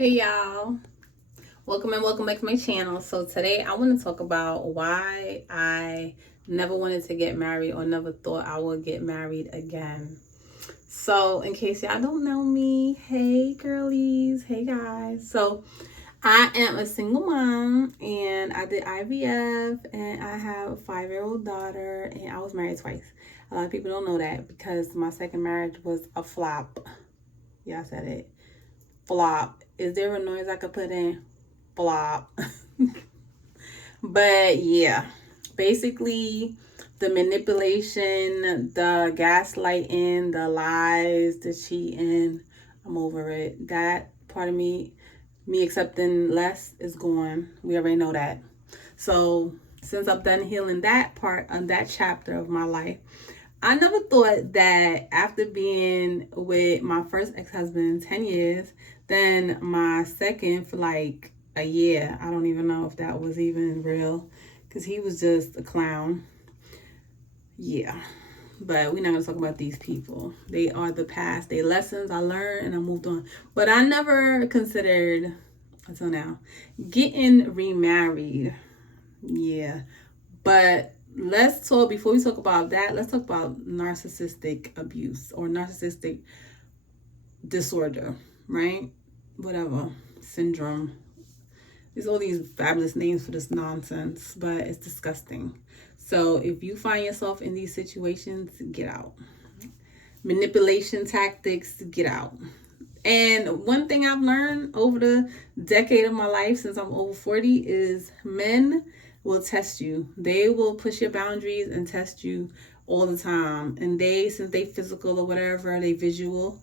Hey y'all, welcome back to my channel. So today I want to talk about why I never wanted to get married or never thought I would get married again. So in case y'all don't know me, hey girlies, hey guys. So I am a single mom and I did IVF and I have a 5-year-old daughter and I was married twice. A lot of people don't know that because my second marriage was a flop. Yeah, I said it. Flop. Is there a noise I could put in? Flop. But yeah, basically the manipulation, the gaslighting, the lies, the cheating, I'm over it. That part of me accepting less is gone. We already know that. So since I'm done healing that part of that chapter of my life, I never thought that after being with my first ex-husband 10 years, then my second for like a year, I don't even know if that was even real because he was just a clown. Yeah, but we're not going to talk about these people. They are the past. They lessons I learned and I moved on. But I never considered, until now, getting remarried. Yeah, but let's talk, before we talk about that, let's talk about narcissistic abuse or narcissistic disorder, right? Whatever, syndrome. There's all these fabulous names for this nonsense, but it's disgusting. So if you find yourself in these situations, get out. Manipulation tactics, get out. And one thing I've learned over the decade of my life, since I'm over 40, is men will test you. They will push your boundaries and test you all the time. And since they physical or whatever, they visual,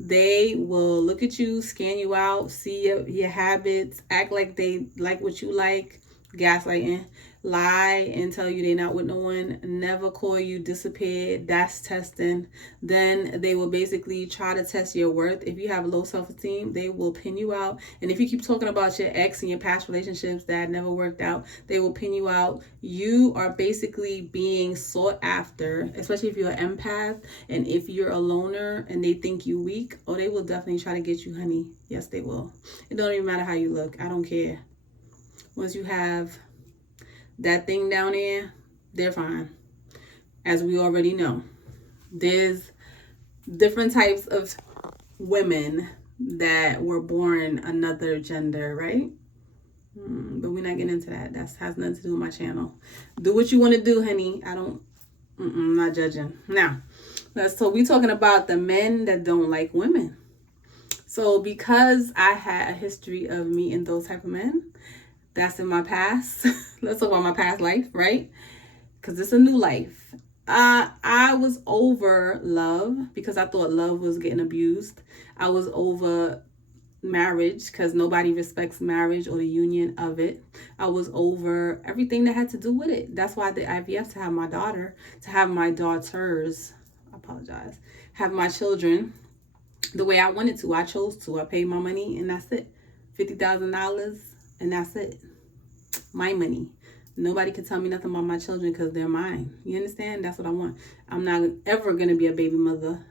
they will look at you, scan you out, see your habits, act like they like what you like, gaslighting, lie and tell you they're not with no one, never call you, disappear. That's testing. Then they will basically try to test your worth. If you have low self-esteem, they will pin you out. And if you keep talking about your ex and your past relationships that never worked out, they will pin you out. You are basically being sought after, especially if you're an empath and if you're a loner and they think you weak. Oh, they will definitely try to get you, honey. Yes, they will. It don't even matter how you look. I don't care. Once you have that thing down there, they're fine. As we already know, there's different types of women that were born another gender, right? But we're not getting into that. That has nothing to do with my channel. Do what you want to do, honey. I'm not judging. Now, so we talking about the men that don't like women. So because I had a history of meeting those type of men, that's in my past. Let's talk about my past life, right? Because it's a new life. I was over love because I thought love was getting abused. I was over marriage because nobody respects marriage or the union of it. I was over everything that had to do with it. That's why I did IVF, to have my daughter, to have my daughters, have my children the way I wanted to. I chose to. I paid my money and that's it. $50,000 and that's it. My money. Nobody can tell me nothing about my children because they're mine. You understand? That's what I want. I'm not ever going to be a baby mother.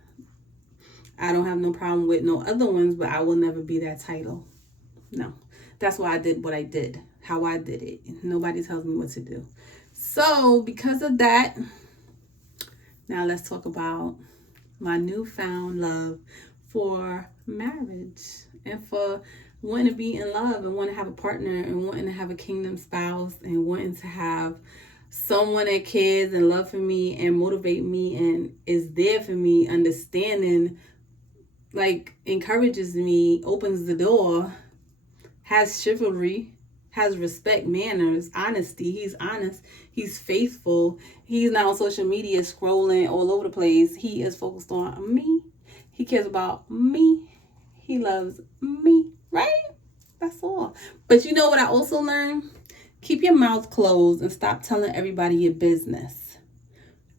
I don't have no problem with no other ones, but I will never be that title. No. That's why I did what I did. How I did it. Nobody tells me what to do. So because of that, now let's talk about my newfound love for marriage and for wanting to be in love and wanting to have a partner and wanting to have a kingdom spouse and wanting to have someone that cares and love for me and motivate me and is there for me, understanding, like encourages me, opens the door, has chivalry, has respect, manners, honesty. He's honest. He's faithful. He's not on social media scrolling all over the place. He is focused on me. He cares about me. He loves me, right? That's all. But you know what I also learned? Keep your mouth closed and stop telling everybody your business.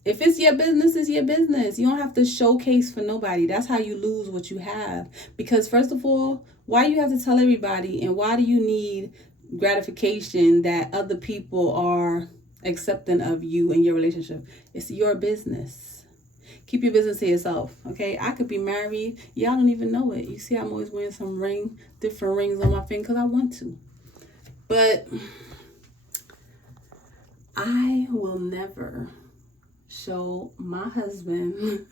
If it's your business, it's your business. You don't have to showcase for nobody. That's how you lose what you have. Because first of all, why do you have to tell everybody? And why do you need gratification that other people are accepting of you and your relationship? It's your business. Keep your business to yourself, okay? I could be married. Y'all don't even know it. You see, I'm always wearing some different rings on my finger because I want to. But I will never show my husband.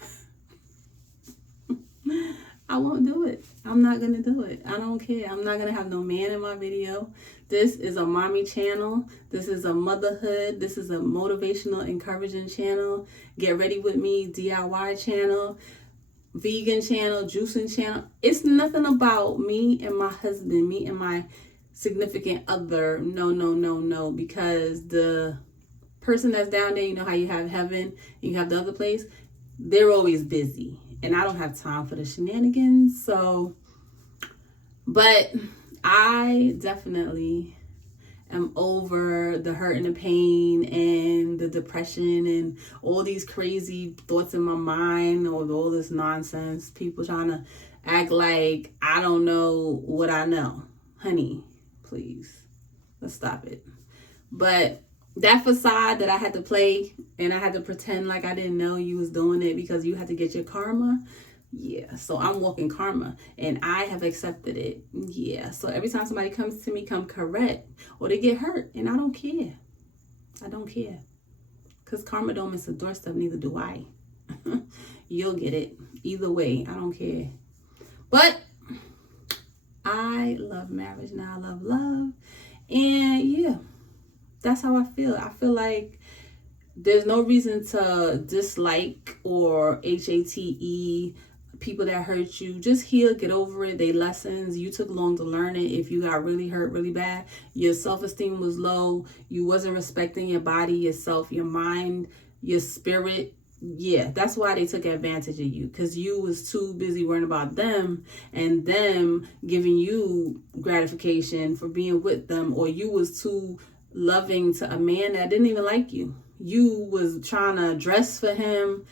I won't do it. I'm not going to do it. I don't care. I'm not going to have no man in my video. This is a mommy channel. This is a motherhood. This is a motivational, encouraging channel. Get ready with me, DIY channel, vegan channel, juicing channel. It's nothing about me and my husband, me and my significant other. No, no, no, no. Because the person that's down there, you know how you have heaven and you have the other place, they're always busy. And I don't have time for the shenanigans. So, but I definitely am over the hurt and the pain and the depression and all these crazy thoughts in my mind or all this nonsense. People trying to act like I don't know what I know. Honey, please, let's stop it. But that facade that I had to play and I had to pretend like I didn't know you was doing it because you had to get your karma. Yeah, so I'm walking karma and I have accepted it. Yeah, so every time somebody comes to me, come correct or they get hurt, and I don't care. I don't care. Because karma don't miss a doorstep, neither do I. You'll get it. Either way, I don't care. But I love marriage now. I love love. And yeah, that's how I feel. I feel like there's no reason to dislike or hate people that hurt you. Just heal, get over it. They lessons. You took long to learn it. If you got really hurt really bad, your self-esteem was low, you wasn't respecting your body, yourself, your mind, your spirit. Yeah, that's why they took advantage of you, because you was too busy worrying about them and them giving you gratification for being with them, or you was too loving to a man that didn't even like you. You was trying to dress for him,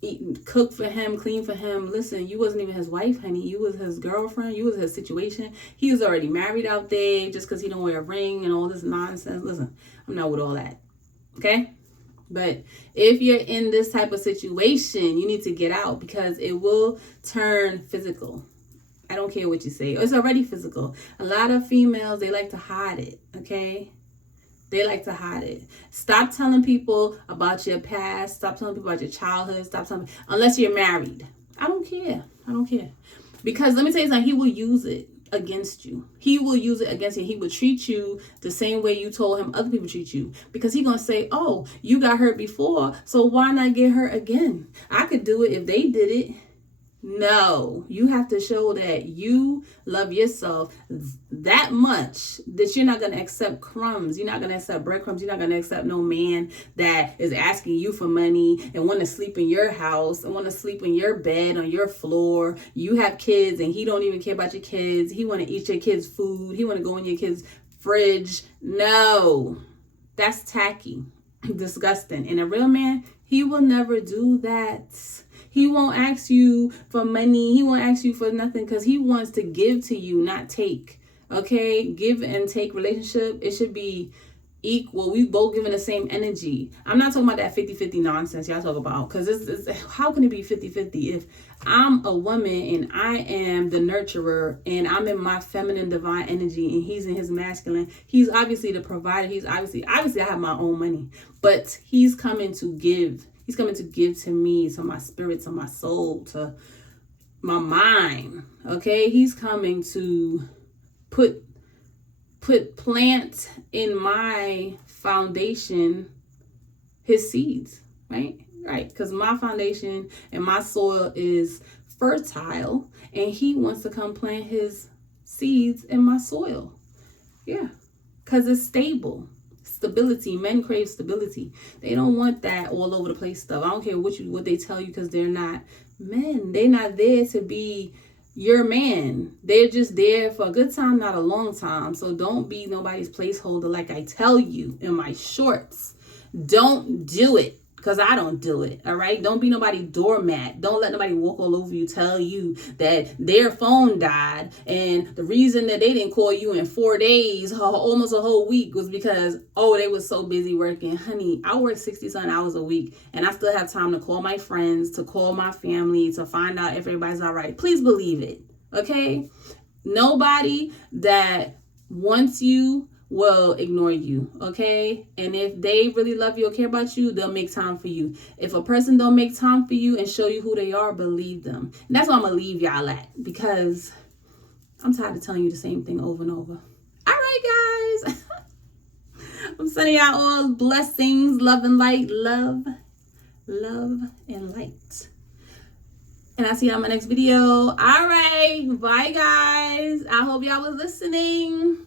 eat, cook for him, clean for him. Listen, you wasn't even his wife, honey. You was his girlfriend. You was his situation. He was already married out there just because he don't wear a ring and all this nonsense. Listen, I'm not with all that. Okay? But if you're in this type of situation, you need to get out, because it will turn physical. I don't care what you say. It's already physical. A lot of females, they like to hide it. Okay? They like to hide it. Stop telling people about your past. Stop telling people about your childhood. Stop telling, unless you're married. I don't care. I don't care. Because let me tell you something, he will use it against you. He will use it against you. He will treat you the same way you told him other people treat you. Because he's going to say, oh, you got hurt before, so why not get hurt again? I could do it if they did it. No, you have to show that you love yourself that much that you're not going to accept crumbs. You're not going to accept breadcrumbs. You're not going to accept no man that is asking you for money and want to sleep in your house and want to sleep in your bed, on your floor. You have kids and he don't even care about your kids. He want to eat your kids' food. He want to go in your kids' fridge. No, that's tacky, disgusting. And a real man, he will never do that. He won't ask you for money. He won't ask you for nothing, because he wants to give to you, not take. Okay? Give and take relationship, it should be equal. We both giving the same energy. I'm not talking about that 50-50 nonsense y'all talk about, because it's how can it be 50-50 if I'm a woman and I am the nurturer and I'm in my feminine divine energy and he's in his masculine? He's obviously the provider. He's obviously I have my own money, but he's coming to give. He's coming to give to me, to my spirit, to my soul, to my mind. Okay? He's coming to put plant in my foundation his seeds, right? Right. Because my foundation and my soil is fertile, and he wants to come plant his seeds in my soil. Yeah. Because it's stable. Stability. Men crave stability. They don't want that all over the place stuff. I don't care what they tell you, because they're not men. They're not there to be your man. They're just there for a good time, not a long time. So don't be nobody's placeholder, like I tell you in my shorts. Don't do it. because I don't do it. All right. Don't be nobody doormat. Don't let nobody walk all over you, tell you that their phone died. And the reason that they didn't call you in 4 days, almost a whole week, was because, oh, they was so busy working. Honey, I work 60-something hours a week and I still have time to call my friends, to call my family, to find out if everybody's all right. Please believe it. Okay. Nobody that wants you will ignore you, okay? And if they really love you or care about you, they'll make time for you. If a person don't make time for you and show you who they are, believe them. And that's why I'm gonna leave y'all at, because I'm tired of telling you the same thing over and over. All right, guys. I'm sending y'all all blessings, love and light, love and light. And I'll see y'all in my next video. All right, bye guys. I hope y'all was listening.